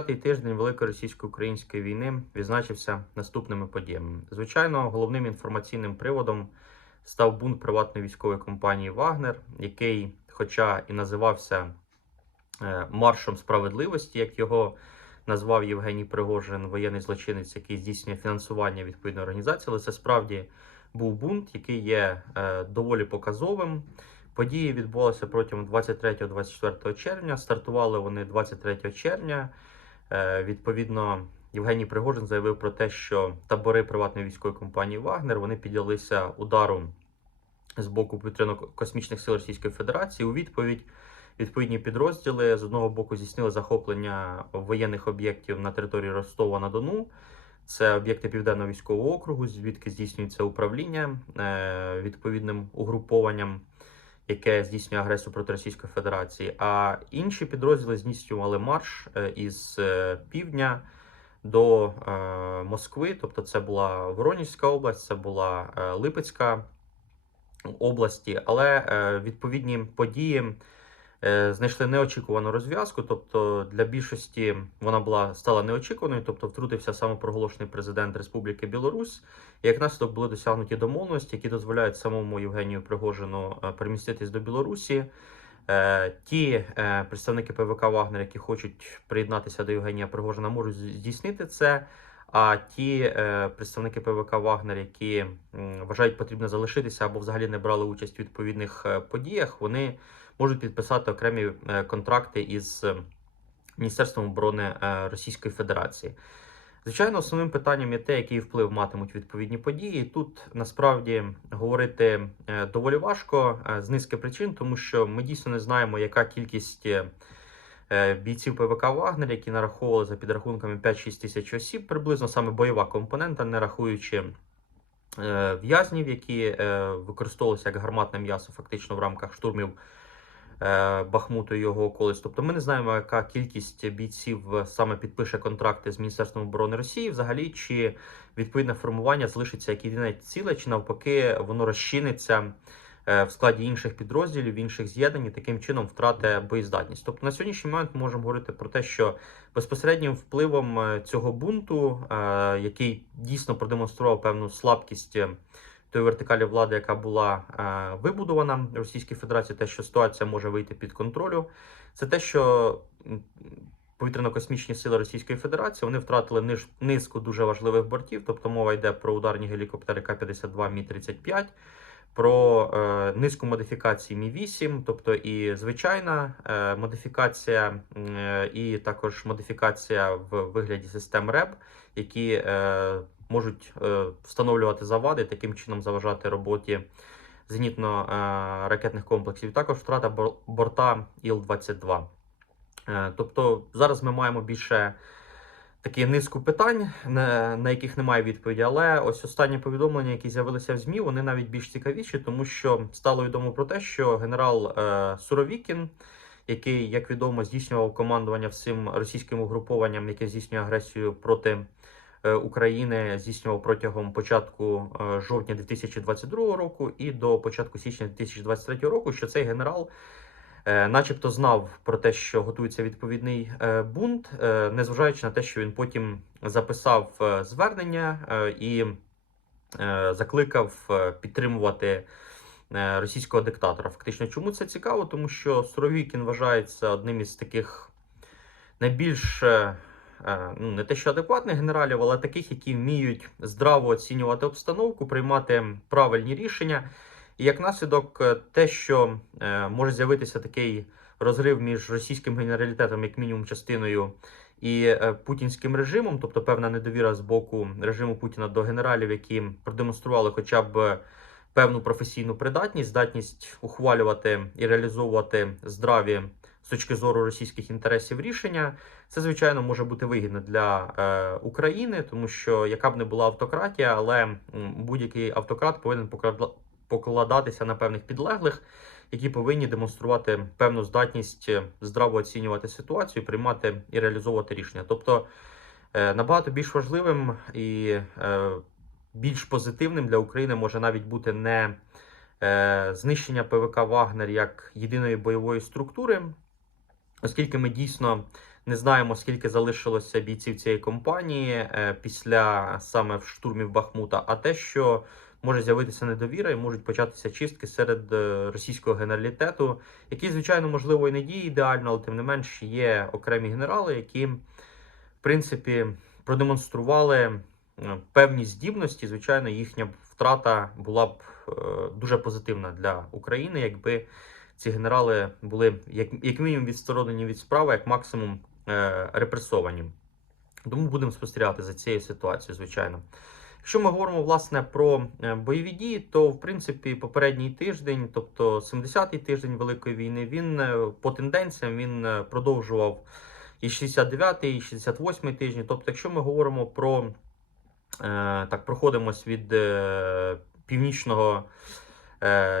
10-й тиждень Великої російсько-української війни відзначився наступними подіями. Звичайно, головним інформаційним приводом став бунт приватної військової компанії Вагнер, який, хоча і називався е, маршем справедливості, як його назвав Євгеній Пригожин, воєнний злочинець, який здійснює фінансування відповідної організації, але це справді був бунт, який є е, доволі показовим. Події відбувалися протягом 23-24 червня. Стартували вони 23 червня. Е, Відповідно, Євгеній Пригожин заявив про те, що табори приватної військової компанії Вагнер вони піддалися удару з боку повітряно-космічних сил Російської Федерації. У відповідь відповідні підрозділи з одного боку здійснили захоплення воєнних об'єктів на території Ростова на Дону. Це об'єкти Південного військового округу, звідки здійснюється управління е, відповідним угрупованням яке здійснює агресію проти Російської Федерації. А інші підрозділи здійснювали марш е, із е, півдня до е, Москви. Тобто, це була Воронівська область, це була Липецька області, але відповідні події. Е, Знайшли неочікувану розв'язку, тобто для більшості вона була стала неочікуваною, тобто втрутився самопроголошений президент Республіки Білорусь. І як наслідок були досягнуті домовленості, які дозволяють самому Євгенію Пригожину е, переміститись до Білорусі. Е, Ті представники ПВК Вагнер, які хочуть приєднатися до Євгенія Пригожина, можуть здійснити це. А ті представники ПВК Вагнер, які вважають потрібно залишитися або взагалі не брали участь у відповідних подіях, вони можуть підписати окремі е, контракти із е, Міністерством оборони е, Російської Федерації. Звичайно, основним питанням є те, який вплив матимуть відповідні події. Тут насправді говорити доволі важко з низки причин, тому що ми дійсно не знаємо, яка кількість бійців ПВК Вагнер, які нараховували за підрахунками 5-6 тисяч осіб, приблизно саме бойова компонента, не рахуючи в'язнів, які використовувалися як гарматне м'ясо, фактично в рамках штурмів Бахмуту і його околиць. Тобто ми не знаємо, яка кількість бійців е, саме підпише контракти з Міністерством оборони Росії, взагалі, чи відповідне формування залишиться як єдине ціле, чи навпаки воно розчиниться е, в складі інших підрозділів, інших з'єднань, і таким чином втрати боєздатність. Тобто на сьогоднішній момент ми можемо говорити про те, що безпосереднім впливом е, цього бунту, е, який дійсно продемонстрував певну слабкість. Тої вертикалі влади, яка була е, вибудована в Російській Федерації, те, що ситуація може вийти під контролю, це те, що повітряно-космічні сили Російської Федерації вони втратили ниж, низку дуже важливих бортів. Тобто мова йде про ударні гелікоптери К-52 Мі-35, про е, низку модифікацій Мі-8, тобто і звичайна е, модифікація, е, і також модифікація в вигляді систем РЕБ, які е, можуть е, встановлювати завади, таким чином заважати роботі зенітно-ракетних комплексів. Також втрата борта Іл-22. Е, Тобто зараз ми маємо більше такі низку питань, на, яких немає відповіді. Але ось останні повідомлення, які з'явилися в ЗМІ, вони навіть більш цікавіші, тому що стало відомо про те, що генерал е, Суровікін, який, як відомо, здійснював командування всім російським угрупованням, яке здійснює агресію проти е, України, здійснював протягом початку е, жовтня 2022 року і до початку січня 2023 року, що цей генерал е, начебто знав про те, що готується відповідний е, бунт, е, незважаючи на те, що він потім записав е, звернення е, і е, закликав е, підтримувати е, російського диктатора. Фактично, чому це цікаво? Тому що Суровікін вважається одним із таких найбільш е, е, ну не те, що адекватних генералів, але таких, які вміють здраво оцінювати обстановку, приймати правильні рішення. І як наслідок, е, те, що е, може з'явитися такий розрив між російським генералітетом, як мінімум, частиною, і е, путінським режимом, тобто певна недовіра з боку режиму Путіна до генералів, які продемонстрували хоча б певну професійну придатність, здатність ухвалювати і реалізовувати здраві з точки зору російських інтересів рішення. Це звичайно може бути вигідно для е, України, тому що яка б не була автократія, але будь-який автократ повинен поклада- покладатися на певних підлеглих, які повинні демонструвати певну здатність е, здраво оцінювати ситуацію, приймати і реалізовувати рішення. Тобто е, набагато більш важливим і е, більш позитивним для України може навіть бути не е, знищення ПВК Вагнер як єдиної бойової структури, оскільки ми дійсно Не знаємо, скільки залишилося бійців цієї компанії е, після саме штурмів Бахмута, а те, що може з'явитися недовіра і можуть початися чистки серед е, російського генералітету, який, звичайно, можливо, і не діє ідеально, але тим не менш є окремі генерали, які, в принципі, продемонстрували е, певні здібності. Звичайно, їхня втрата була б дуже позитивна для України, якби ці генерали були як, як мінімум відсторонені від справи, як максимум е, репресовані. Тому будемо спостерігати за цією ситуацією, звичайно. Якщо ми говоримо власне про е, бойові дії, то в принципі попередній тиждень, тобто 70-й тиждень Великої війни, він е, по тенденціям він е, продовжував і 69-й, і 68-й тижні. Тобто, якщо ми говоримо про так, проходимось від північного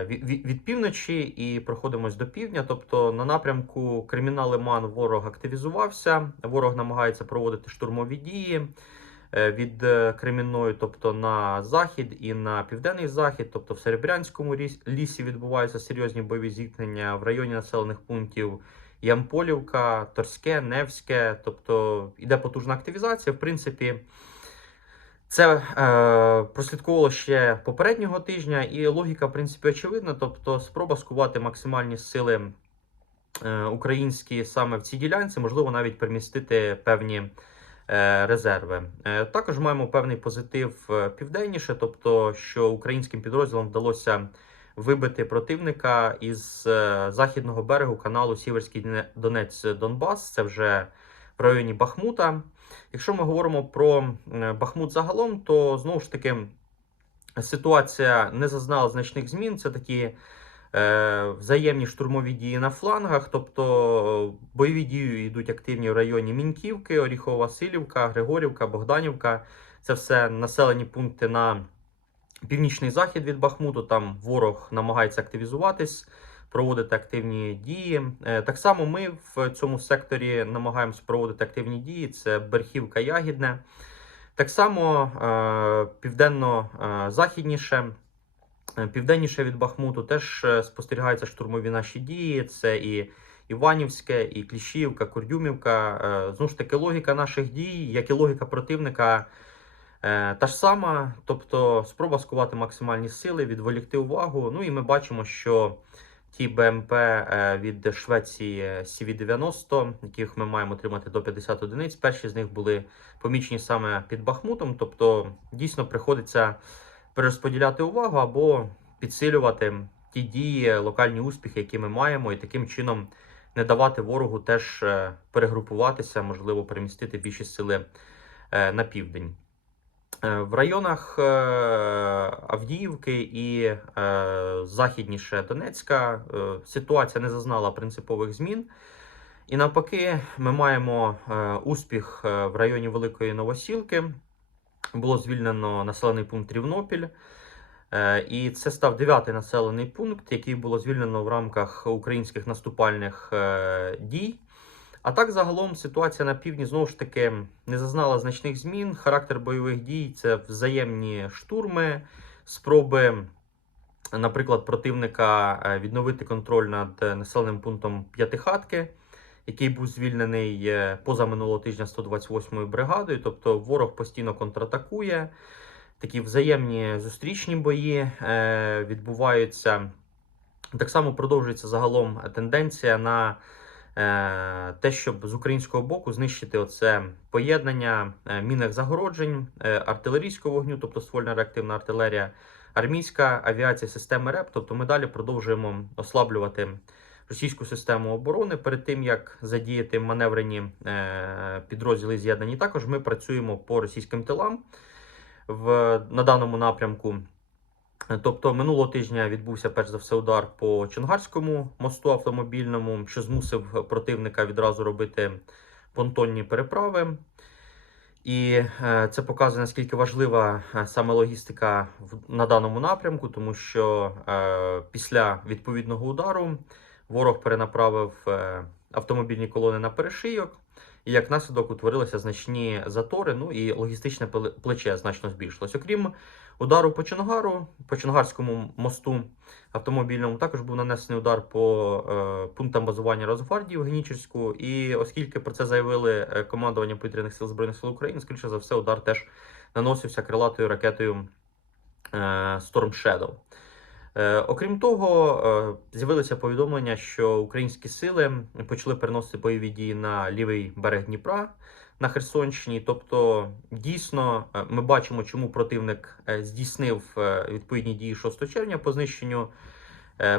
від, від, півночі і проходимось до півдня. Тобто на напрямку Креміна Лиман ворог активізувався. Ворог намагається проводити штурмові дії е, від е, Кремінної, тобто на захід і на південний захід, тобто в Серебрянському лісі відбуваються серйозні бойові зіткнення в районі населених пунктів. Ямполівка, Торське, Невське, тобто іде потужна активізація. В принципі, це е, прослідковувало ще попереднього тижня, і логіка, в принципі, очевидна. Тобто, спроба скувати максимальні сили е, українські саме в цій ділянці, можливо, навіть перемістити певні е, резерви. Е, також маємо певний позитив е, південніше, тобто, що українським підрозділам вдалося вибити противника із е, західного берегу каналу Сіверський Донець Донбас. Це вже в районі Бахмута. Якщо ми говоримо про е, Бахмут загалом, то знову ж таки ситуація не зазнала значних змін. Це такі е, взаємні штурмові дії на флангах, тобто е, бойові дії йдуть активні в районі Міньківки, Оріхово-Василівка, Григорівка, Богданівка. Це все населені пункти на північний захід від Бахмуту. Там ворог намагається активізуватись, проводити активні дії. Е, Так само ми в цьому секторі намагаємося проводити активні дії. Це Берхівка Ягідне. Так само е, південно-західніше, е, південніше від Бахмуту теж спостерігаються штурмові наші дії. Це і Іванівське, і Кліщівка, Курдюмівка. Знову ж таки, логіка наших дій, як і логіка противника. Та ж сама, тобто спроба скувати максимальні сили, відволікти увагу. Ну і ми бачимо, що ті БМП е, від Швеції CV-90, яких ми маємо отримати до 50 одиниць, перші з них були помічені саме під Бахмутом. Тобто дійсно приходиться перерозподіляти увагу або підсилювати ті дії, локальні успіхи, які ми маємо, і таким чином не давати ворогу теж е, перегрупуватися, можливо, перемістити більші сили е, на південь. Е, В районах е, Авдіївки і е, західніше Донецька ситуація не зазнала принципових змін. І навпаки, ми маємо успіх в районі Великої Новосілки. Було звільнено населений пункт Рівнопіль. І це став дев'ятий населений пункт, який було звільнено в рамках українських наступальних дій. А так, загалом, ситуація на півдні знову ж таки не зазнала значних змін. Характер бойових дій це взаємні штурми, спроби, наприклад, противника е, відновити контроль над населеним пунктом П'ятихатки, який був звільнений е, позаминулого тижня 128-ю бригадою. Тобто ворог постійно контратакує. Такі взаємні зустрічні бої е, відбуваються. Так само продовжується загалом тенденція на те, щоб з українського боку знищити оце поєднання е, мінних загороджень, е, артилерійського вогню, тобто ствольна реактивна артилерія, армійська авіація, системи РЕП. Тобто ми далі продовжуємо ослаблювати російську систему оборони перед тим, як задіяти маневрені е, підрозділи з'єднані. Також ми працюємо по російським тилам в, на даному напрямку. Тобто минулого тижня відбувся перш за все удар по Чонгарському мосту автомобільному, що змусив противника відразу робити понтонні переправи. І е, це показує наскільки важлива е, саме логістика на даному напрямку, тому що е, після відповідного удару ворог перенаправив е, автомобільні колони на перешийок. і як наслідок утворилися значні затори. Ну і логістичне плече значно збільшилось. Окрім удару по Чонгару, по Чонгарському мосту автомобільному, також був нанесений удар по е, пунктам базування Росгвардії в Генічеську. І оскільки про це заявили е, командування повітряних сил збройних сил України, скоріше за все, удар теж наносився крилатою ракетою е, Storm Shadow. Е, Окрім того, е, з'явилися повідомлення, що українські сили почали переносити бойові дії на лівий берег Дніпра на Херсонщині. Тобто, дійсно, е, ми бачимо, чому противник е, здійснив е, відповідні дії 6 червня по знищенню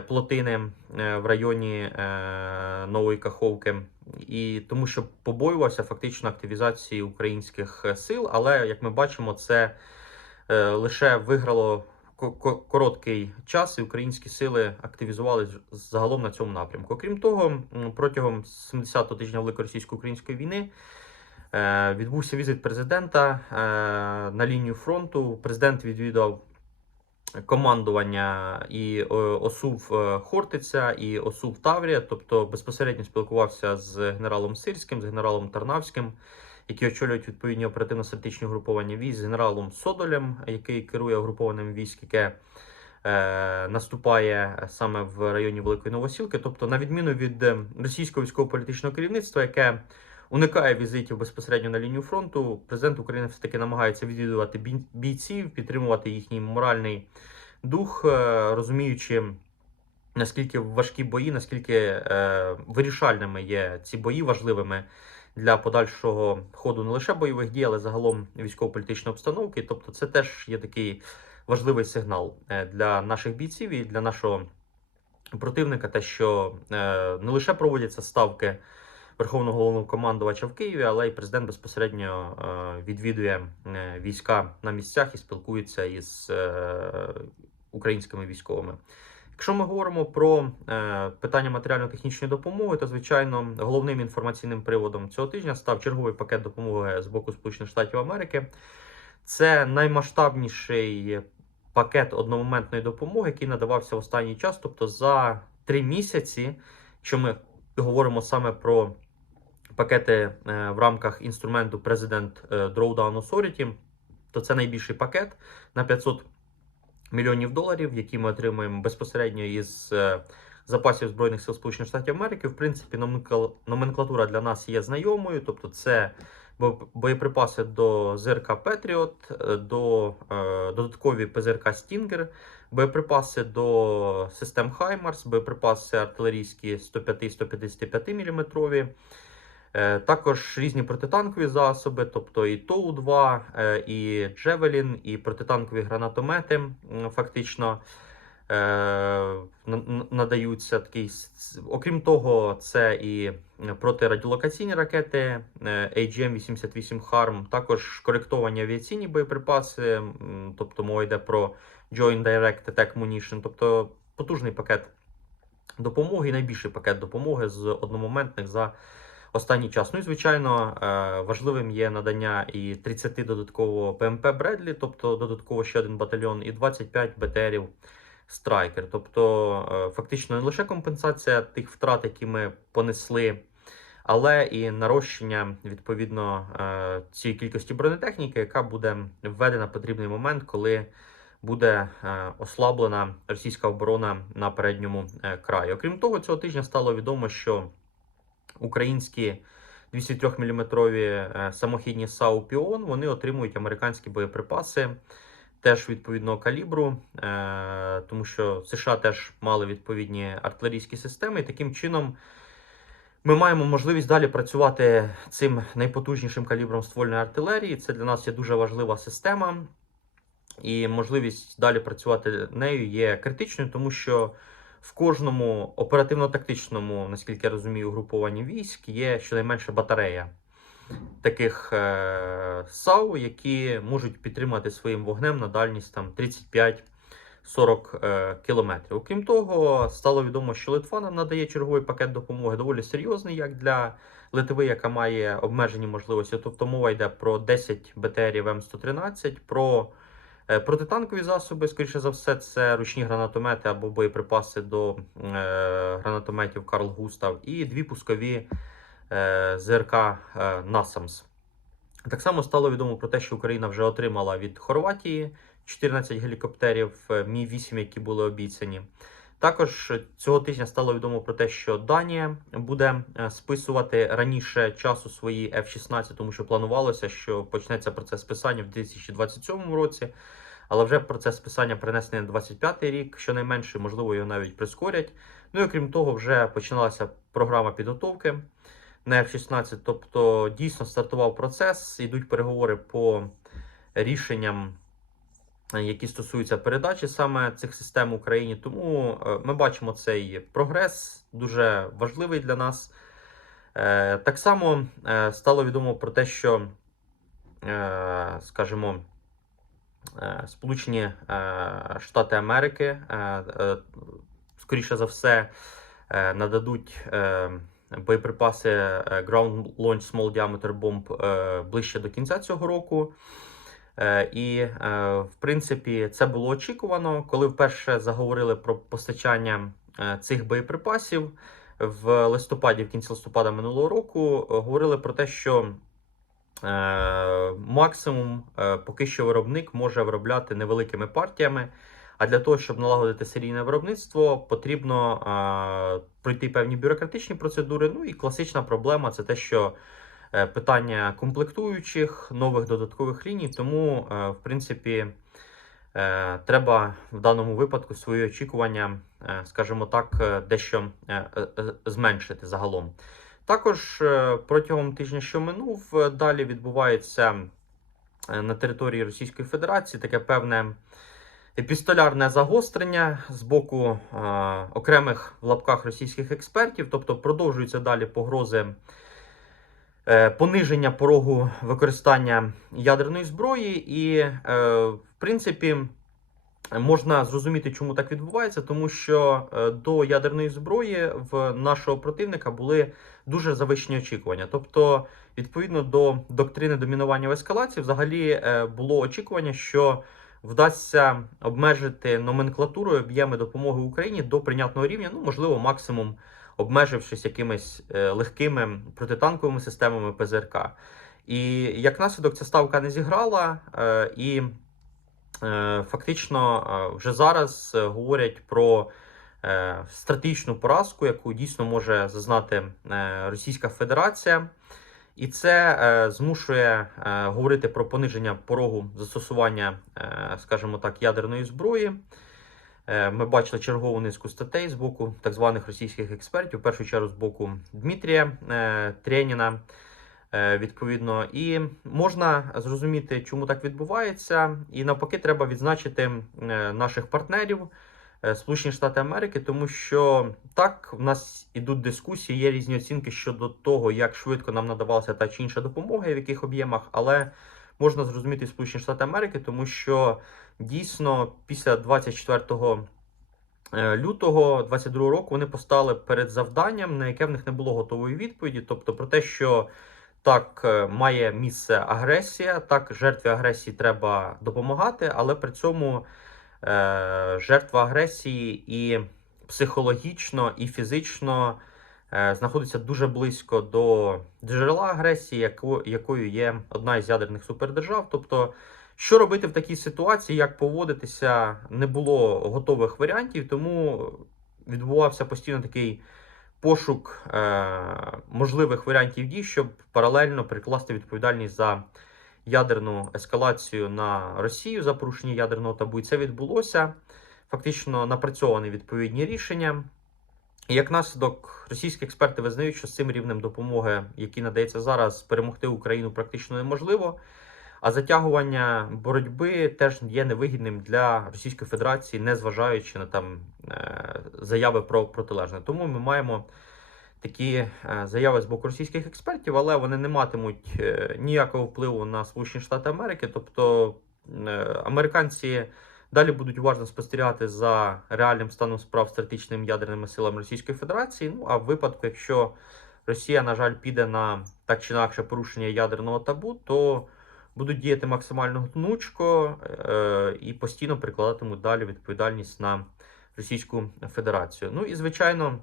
плотини в районі Нової Каховки, і тому що побоювався фактично активізації українських сил. Але як ми бачимо, це лише виграло ко- ко- короткий час, і українські сили активізувались загалом на цьому напрямку. Окрім того, протягом 70-го тижня великоросійсько-української війни відбувся візит президента е, на лінію фронту. Президент відвідав командування і е, ОСУВ е, Хортиця, і ОСУВ Таврія, тобто безпосередньо спілкувався з генералом Сирським, з генералом Тарнавським які очолюють відповідні оперативно-стратегічні угруповання військ з генералом Содолем, який керує угрупованим військ, яке е, наступає саме в районі Великої Новосілки. Тобто, на відміну від е, російського військово-політичного керівництва, яке уникає візитів безпосередньо на лінію фронту, президент України все таки намагається відвідувати бій- бійців, підтримувати їхній моральний дух, е, розуміючи. Наскільки важкі бої, наскільки е, вирішальними є ці бої важливими для подальшого ходу не лише бойових дій, але загалом військово-політичної обстановки. Тобто, це теж є такий важливий сигнал е, для наших бійців і для нашого противника, те, що не лише проводяться ставки Верховного головнокомандувача в Києві, але й президент безпосередньо е, відвідує е, війська на місцях і спілкується із е, українськими військовими. Якщо ми говоримо про питання матеріально-технічної допомоги, то звичайно головним інформаційним приводом цього тижня став черговий пакет допомоги з боку Сполучених Штатів Америки. Це наймасштабніший пакет одномоментної допомоги, який надавався в останній час. Тобто за три місяці, якщо ми говоримо саме про пакети е, в рамках інструменту President е, Drawdown Authority, то це найбільший пакет на 500 мільйонів доларів, які ми отримуємо безпосередньо із е, запасів Збройних сил Сполучених Штатів Америки. В принципі, номенклатура для нас є знайомою, тобто це боєприпаси до ЗРК Петріот, до е, додаткові ПЗРК Стінгер, боєприпаси до систем Хаймарс, боєприпаси артилерійські 105-155 мм. Е, Також різні протитанкові засоби, тобто і ТОУ-2, е, і Джевелін, і протитанкові гранатомети фактично е, на- на- надаються. Такий. Окрім того, це і протирадіолокаційні ракети е, AGM-88 HARM, також коректовані авіаційні боєприпаси, тобто мова йде про Joint Direct Attack Munition, тобто потужний пакет допомоги, найбільший пакет допомоги з одномоментних за останній час. Ну і звичайно, е, важливим є надання і 30 додатково ПМП Бредлі, тобто додатково ще один батальйон, і 25 БТРів Страйкер. Тобто, е, фактично не лише компенсація тих втрат, які ми понесли. Але і нарощення відповідно е, цієї кількості бронетехніки, яка буде введена в потрібний момент, коли буде ослаблена російська оборона на передньому краї. Окрім того, цього тижня стало відомо, що українські 203 мм самохідні САУ Піон вони отримують американські боєприпаси. Теж відповідного калібру, е, тому що США теж мали відповідні артилерійські системи, і таким чином ми маємо можливість далі працювати цим найпотужнішим калібром ствольної артилерії. Це для нас є дуже важлива система, і можливість далі працювати нею є критичною, тому що в кожному оперативно-тактичному, наскільки я розумію, угрупованні військ є щонайменше батарея таких е, САУ, які можуть підтримати своїм вогнем на дальність там 35-40 е, кілометрів. Окрім того, стало відомо, що Литва нам надає черговий пакет допомоги доволі серйозний, як для Литви, яка має обмежені можливості. Тобто мова йде про 10 БТРів М113, про протитанкові засоби, скоріше за все, це ручні гранатомети або боєприпаси до е, гранатометів Карл Густав, і дві пускові е, ЗРК е, Насамс. Так само стало відомо про те, що Україна вже отримала від Хорватії 14 гелікоптерів е, Мі-8, які були обіцяні. Також цього тижня стало відомо про те, що Данія буде е, списувати раніше часу свої F-16, тому що планувалося, що почнеться процес списання в 2027 році. Але вже процес списання перенесений на 25 рік, щонайменше, можливо, його навіть прискорять. Ну і окрім того, вже починалася програма підготовки на F-16. Тобто дійсно стартував процес, йдуть переговори по рішенням, які стосуються передачі саме цих систем Україні. Тому е, ми бачимо цей прогрес, дуже важливий для нас. Е, Так само е, стало відомо про те, що, скажімо, Сполучені е, Штати Америки, е, е, скоріше за все, е, нададуть е, боєприпаси е, Ground Launch Small Diameter Bomb е, ближче до кінця цього року. Е, І, е, в принципі, це було очікувано, коли вперше заговорили про постачання е, цих боєприпасів в листопаді, в кінці листопада минулого року, е, говорили про те, що е, максимум е, поки що виробник може виробляти невеликими партіями. А для того, щоб налагодити серійне виробництво, потрібно е, пройти певні бюрократичні процедури. Ну і класична проблема це те, що е, питання комплектуючих, нових додаткових ліній. Тому, е, в принципі, е, треба в даному випадку свої очікування, е, скажімо так, е, дещо е, е, е, зменшити загалом. Також е, протягом тижня, що минув, е, далі відбувається е, на території Російської Федерації таке певне епістолярне загострення з боку окремих в лапках російських експертів, тобто продовжуються далі погрози пониження порогу використання ядерної зброї, і, в принципі, можна зрозуміти, чому так відбувається, тому що е, до ядерної зброї в нашого противника були дуже завищені очікування. Тобто, відповідно до доктрини домінування в ескалації, взагалі е, було очікування, що вдасться обмежити номенклатурою об'єми допомоги Україні до прийнятного рівня, ну можливо, максимум обмежившись якимись е, легкими протитанковими системами ПЗРК. І як наслідок ця ставка не зіграла, е, і е, фактично е, вже зараз е, говорять про е, стратегічну поразку, яку дійсно може зазнати е, Російська Федерація. І це е, змушує е, говорити про пониження порогу застосування, е, скажімо так, ядерної зброї. Е, ми бачили чергову низку статей з боку так званих російських експертів, в першу чергу з боку Дмитрія е. Е, відповідно, і можна зрозуміти, чому так відбувається, і навпаки, треба відзначити е, наших партнерів. е, Сполучені Штати Америки, тому що так в нас ідуть дискусії, є різні оцінки щодо того, як швидко нам надавалася та чи інша допомога, в яких об'ємах, але можна зрозуміти Сполучені Штати Америки, тому що дійсно після 24 е, лютого 22 року вони постали перед завданням, на яке в них не було готової відповіді, тобто про те, що так е, має місце агресія, так жертві агресії треба допомагати, але при цьому е, жертва агресії і психологічно, і фізично е, знаходиться дуже близько до джерела агресії, яко, якою є одна із ядерних супердержав. Тобто, що робити в такій ситуації, як поводитися, не було готових варіантів, тому відбувався постійно такий пошук е, можливих варіантів дій, щоб паралельно прикласти відповідальність за ядерну ескалацію на Росію за порушення ядерного табу. І це відбулося. Фактично напрацьовані відповідні рішення. І як наслідок, російські експерти визнають, що з цим рівнем допомоги, який надається зараз, перемогти Україну практично неможливо. А затягування боротьби теж є невигідним для Російської Федерації, незважаючи на там е, заяви про протилежне. Тому ми маємо такі е, заяви з боку російських експертів, але вони не матимуть е, ніякого впливу на Сполучені Штати Америки. Тобто американці далі будуть уважно спостерігати за реальним станом справ стратегічними ядерними силами Російської Федерації. Ну а в випадку, якщо Росія, на жаль, піде на так чи інакше порушення ядерного табу, то будуть діяти максимально гнучко е, і постійно прикладатимуть далі відповідальність на Російську Федерацію. Ну і звичайно,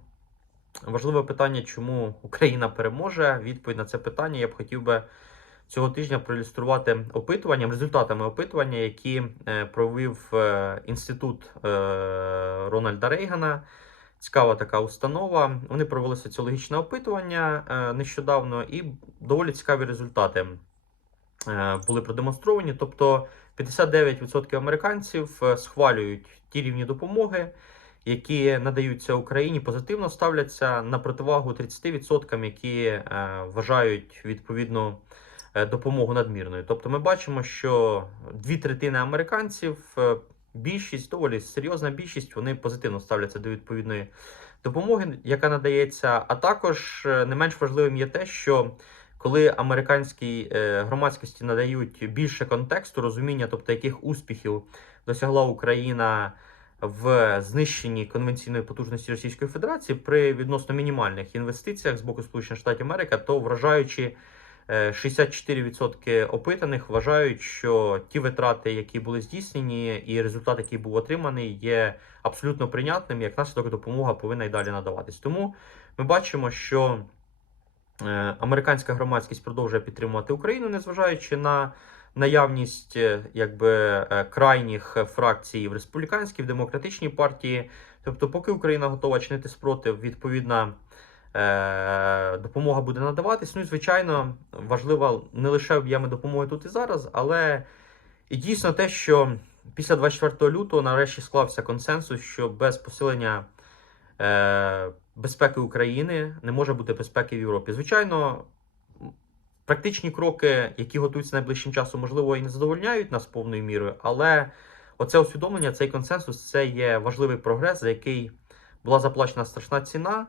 важливе питання, чому Україна переможе. Відповідь на це питання я б хотів би цього тижня проілюструвати опитуванням, результатами опитування, які е, провів е, інститут Рональда Рейгана. Цікава така установа. Вони провели соціологічне опитування нещодавно, і доволі цікаві результати були продемонстровані. Тобто 59% американців е, схвалюють ті рівні допомоги, які надаються Україні, позитивно ставляться на противагу 30%, які е, вважають відповідно е, допомогу надмірною. Тобто, ми бачимо, що дві третини американців, е, більшість, доволі серйозна більшість, вони позитивно ставляться до відповідної допомоги, яка надається. А також е, не менш важливим є те, що коли американській е, громадськості надають більше контексту, розуміння, тобто яких успіхів досягла Україна в знищенні конвенційної потужності Російської Федерації при відносно мінімальних інвестиціях з боку Сполучених Штатів Америки, то вражаючи е, 64% опитаних вважають, що ті витрати, які були здійснені, і результат, який був отриманий, є абсолютно прийнятним. Як наслідок допомога повинна й далі надаватись. Тому ми бачимо, що е, американська громадськість продовжує підтримувати Україну, незважаючи на наявність е, якби е, крайніх фракцій в республіканській, в демократичній партії. Тобто, поки Україна готова чинити спротив, відповідна е, допомога буде надаватись. Ну і звичайно, важливо не лише об'єми допомоги тут і зараз, але і дійсно те, що після 24 лютого нарешті склався консенсус, що без посилення е, безпеки України не може бути безпеки в Європі. Звичайно, практичні кроки, які готуються найближчим часом, можливо, і не задовольняють нас повною мірою, але оце усвідомлення, цей консенсус це є важливий прогрес, за який була заплачена страшна ціна.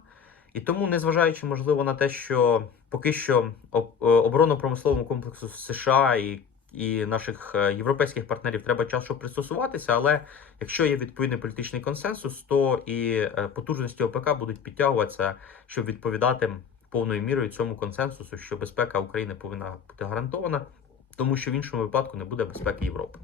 І тому, незважаючи, можливо, на те, що поки що е, оборонно-промисловому комплексу США і, і наших е, європейських партнерів треба час, щоб пристосуватися, але якщо є відповідний політичний консенсус, то і е, потужності ОПК будуть підтягуватися, щоб відповідати повною мірою цьому консенсусу, що безпека України повинна бути гарантована, тому що в іншому випадку не буде безпеки Європи.